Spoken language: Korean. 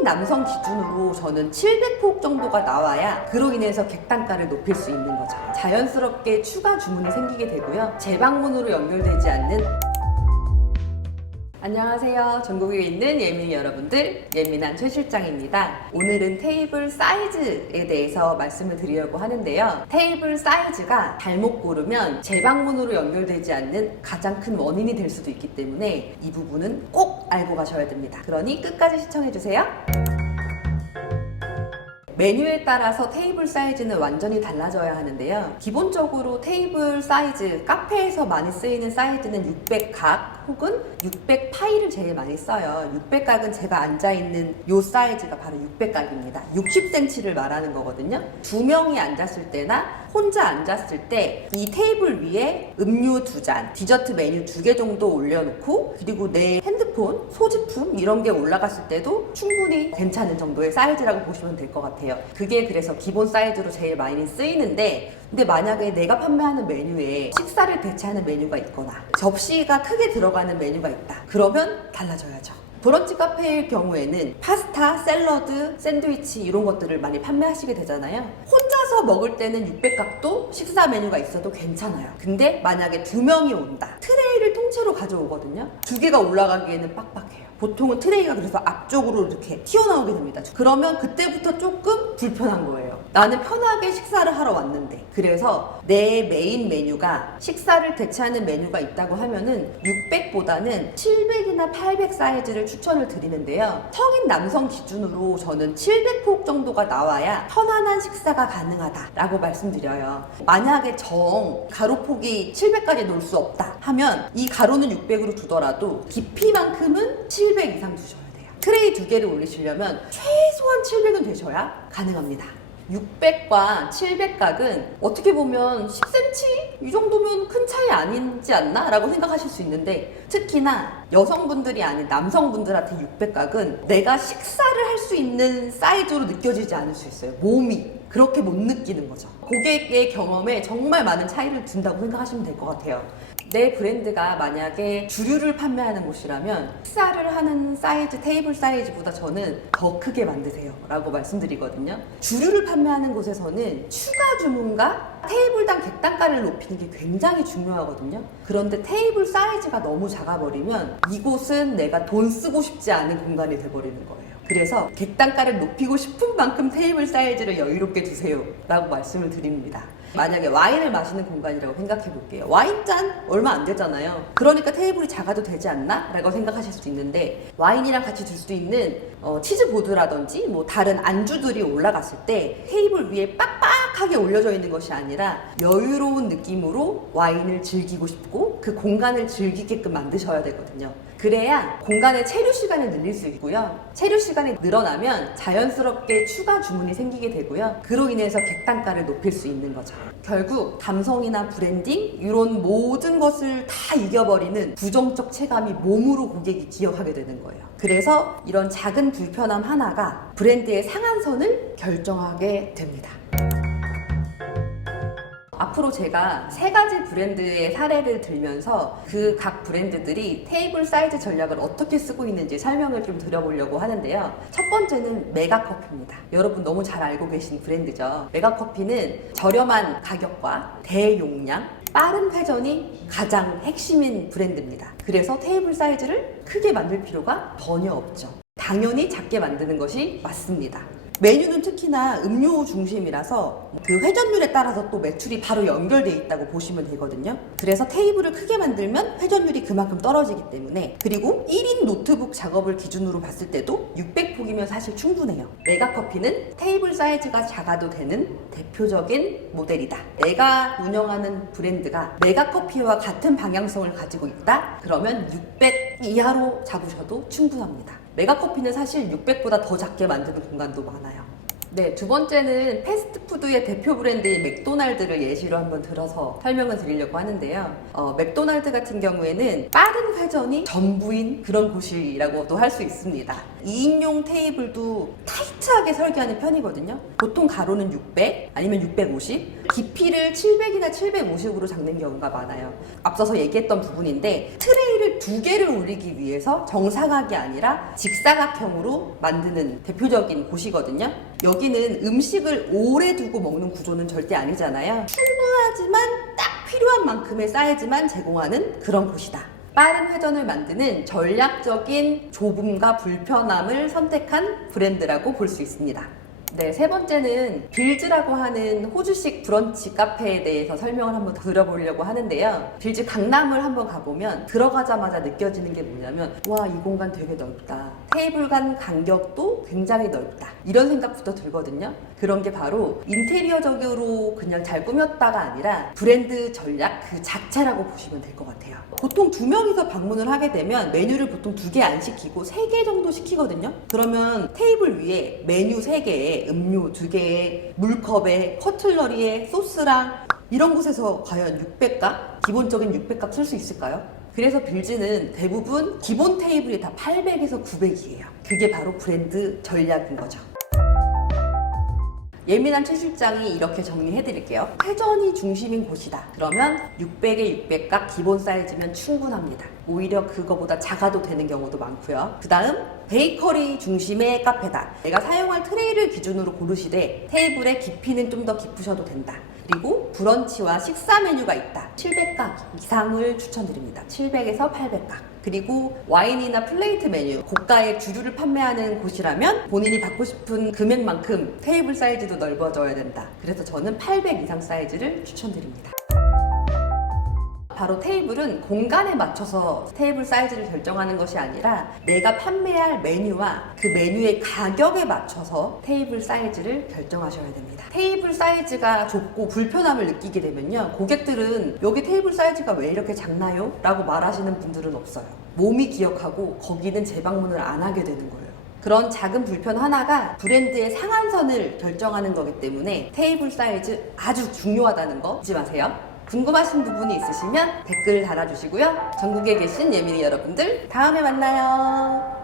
성인 남성 기준으로 저는 700폭 정도가 나와야 그로 인해서 객단가를 높일 수 있는 거죠. 자연스럽게 추가 주문이 생기게 되고요. 재방문으로 연결되지 않는. 안녕하세요. 전국에 있는 예민이 여러분들, 예민한 최 실장입니다. 오늘은 테이블 사이즈에 대해서 말씀을 드리려고 하는데요. 테이블 사이즈가 잘못 고르면 재방문으로 연결되지 않는 가장 큰 원인이 될 수도 있기 때문에 이 부분은 꼭 알고 가셔야 됩니다. 그러니 끝까지 시청해주세요. 메뉴에 따라서 테이블 사이즈는 완전히 달라져야 하는데요. 기본적으로 테이블 사이즈, 카페에서 많이 쓰이는 사이즈는 600각 혹은 600파이를 제일 많이 써요. 600각은 제가 앉아있는 이 사이즈가 바로 600각입니다. 60cm를 말하는 거거든요. 두 명이 앉았을 때나 혼자 앉았을 때 이 테이블 위에 음료 2잔, 디저트 메뉴 2개 정도 올려놓고 그리고 내 핸드폰, 소지품 이런 게 올라갔을 때도 충분히 괜찮은 정도의 사이즈라고 보시면 될 것 같아요. 그게 그래서 기본 사이즈로 제일 많이 쓰이는데, 근데 만약에 내가 판매하는 메뉴에 식사를 대체하는 메뉴가 있거나 접시가 크게 들어가는 메뉴가 있다. 그러면 달라져야죠. 브런치 카페일 경우에는 파스타, 샐러드, 샌드위치 이런 것들을 많이 판매하시게 되잖아요. 혼자서 먹을 때는 600각도 식사 메뉴가 있어도 괜찮아요. 근데 만약에 2명이 온다. 트레이를 통째로 가져오거든요. 2개가 올라가기에는 빡빡해요. 보통은 트레이가 그래서 앞쪽으로 이렇게 튀어나오게 됩니다. 그러면 그때부터 조금 불편한 거예요. 나는 편하게 식사를 하러 왔는데. 그래서 내 메인 메뉴가 식사를 대체하는 메뉴가 있다고 하면은 600보다는 700이나 800 사이즈를 추천을 드리는데요. 성인 남성 기준으로 저는 700폭 정도가 나와야 편안한 식사가 가능하다라고 말씀드려요. 만약에 가로폭이 700까지 놓을 수 없다 하면 이 가로는 600으로 두더라도 깊이만큼은 700 이상 두셔야 돼요. 트레이 2개를 올리시려면 최소한 700은 되셔야 가능합니다. 600과 700각은 어떻게 보면 10cm? 이 정도면 큰 차이 아니지 않나? 라고 생각하실 수 있는데, 특히나 여성분들이 아닌 남성분들한테 600각은 내가 식사를 할 수 있는 사이즈로 느껴지지 않을 수 있어요. 몸이 그렇게 못 느끼는 거죠. 고객의 경험에 정말 많은 차이를 둔다고 생각하시면 될 것 같아요. 내 브랜드가 만약에 주류를 판매하는 곳이라면 식사를 하는 사이즈, 테이블 사이즈보다 저는 더 크게 만드세요 라고 말씀드리거든요. 주류를 판매하는 곳에서는 추가 주문과 테이블당 객단가를 높이는 게 굉장히 중요하거든요. 그런데 테이블 사이즈가 너무 작아버리면 이곳은 내가 돈 쓰고 싶지 않은 공간이 돼버리는 거예요. 그래서 객단가를 높이고 싶은 만큼 테이블 사이즈를 여유롭게 두세요 라고 말씀을 드립니다. 만약에 와인을 마시는 공간이라고 생각해 볼게요. 와인잔 얼마 안 되잖아요. 그러니까 테이블이 작아도 되지 않나? 라고 생각하실 수도 있는데, 와인이랑 같이 둘 수 있는 치즈보드라든지 뭐 다른 안주들이 올라갔을 때 테이블 위에 빡빡하게 올려져 있는 것이 아니라 여유로운 느낌으로 와인을 즐기고 싶고 그 공간을 즐기게끔 만드셔야 되거든요. 그래야 공간의 체류 시간을 늘릴 수 있고요. 체류 시간이 늘어나면 자연스럽게 추가 주문이 생기게 되고요. 그로 인해서 객단가를 높일 수 있는 거죠. 결국 감성이나 브랜딩 이런 모든 것을 다 이겨버리는 부정적 체감이 몸으로 고객이 기억하게 되는 거예요. 그래서 이런 작은 불편함 하나가 브랜드의 상한선을 결정하게 됩니다. 앞으로 제가 3가지 브랜드의 사례를 들면서 그 각 브랜드들이 테이블 사이즈 전략을 어떻게 쓰고 있는지 설명을 좀 드려보려고 하는데요. 첫 번째는 메가커피입니다. 여러분 너무 잘 알고 계신 브랜드죠. 메가커피는 저렴한 가격과 대용량, 빠른 회전이 가장 핵심인 브랜드입니다. 그래서 테이블 사이즈를 크게 만들 필요가 전혀 없죠. 당연히 작게 만드는 것이 맞습니다. 메뉴는 특히나 음료 중심이라서 그 회전율에 따라서 또 매출이 바로 연결돼 있다고 보시면 되거든요. 그래서 테이블을 크게 만들면 회전율이 그만큼 떨어지기 때문에, 그리고 1인 노트북 작업을 기준으로 봤을 때도 600폭이면 사실 충분해요. 메가커피는 테이블 사이즈가 작아도 되는 대표적인 모델이다. 내가 운영하는 브랜드가 메가커피와 같은 방향성을 가지고 있다? 그러면 600 이하로 잡으셔도 충분합니다. 메가커피는 사실 600보다 더 작게 만드는 공간도 많아요. 네, 두 번째는 패스트푸드의 대표 브랜드인 맥도날드를 예시로 한번 들어서 설명을 드리려고 하는데요. 맥도날드 같은 경우에는 빠른 회전이 전부인 그런 곳이라고도 할 수 있습니다. 2인용 테이블도 타이트 타이트하게 설계하는 편이거든요. 보통 가로는 600 아니면 650, 깊이를 700이나 750으로 잡는 경우가 많아요. 앞서서 얘기했던 부분인데 트레이를 두 개를 올리기 위해서 정사각이 아니라 직사각형으로 만드는 대표적인 곳이거든요. 여기는 음식을 오래 두고 먹는 구조는 절대 아니잖아요. 충분하지만 딱 필요한 만큼의 사이즈만 제공하는 그런 곳이다. 빠른 회전을 만드는 전략적인 좁음과 불편함을 선택한 브랜드라고 볼 수 있습니다. 네, 세 번째는 빌즈라고 하는 호주식 브런치 카페에 대해서 설명을 한번 드려보려고 하는데요. 빌즈 강남을 한번 가보면 들어가자마자 느껴지는 게 뭐냐면 와, 이 공간 되게 넓다. 테이블 간 간격도 굉장히 넓다. 이런 생각부터 들거든요. 그런 게 바로 인테리어적으로 그냥 잘 꾸몄다가 아니라 브랜드 전략 그 자체라고 보시면 될 것 같아요. 보통 2명이서 방문을 하게 되면 메뉴를 보통 2개 안 시키고 3개 정도 시키거든요. 그러면 테이블 위에 메뉴 3개에 음료 2개에 물컵에 커틀러리에 소스랑 이런 곳에서 과연 600값? 기본적인 600값 쓸 수 있을까요? 그래서 빌즈는 대부분 기본 테이블이 다 800에서 900이에요. 그게 바로 브랜드 전략인 거죠. 예민한 최 실장이 이렇게 정리해드릴게요. 회전이 중심인 곳이다. 그러면 600에 600값 기본 사이즈면 충분합니다. 오히려 그거보다 작아도 되는 경우도 많고요. 그 다음 베이커리 중심의 카페다. 내가 사용할 트레이를 기준으로 고르시되 테이블의 깊이는 좀 더 깊으셔도 된다. 그리고 브런치와 식사 메뉴가 있다. 700값 이상을 추천드립니다. 700에서 800값. 그리고 와인이나 플레이트 메뉴, 고가의 주류를 판매하는 곳이라면 본인이 받고 싶은 금액만큼 테이블 사이즈도 넓어져야 된다. 그래서 저는 800 이상 사이즈를 추천드립니다. 바로 테이블은 공간에 맞춰서 테이블 사이즈를 결정하는 것이 아니라 내가 판매할 메뉴와 그 메뉴의 가격에 맞춰서 테이블 사이즈를 결정하셔야 됩니다. 테이블 사이즈가 좁고 불편함을 느끼게 되면요, 고객들은 여기 테이블 사이즈가 왜 이렇게 작나요? 라고 말하시는 분들은 없어요. 몸이 기억하고 거기는 재방문을 안 하게 되는 거예요. 그런 작은 불편 하나가 브랜드의 상한선을 결정하는 거기 때문에 테이블 사이즈 아주 중요하다는 거 잊지 마세요. 궁금하신 부분이 있으시면 댓글 달아주시고요. 전국에 계신 예민이 여러분들, 다음에 만나요.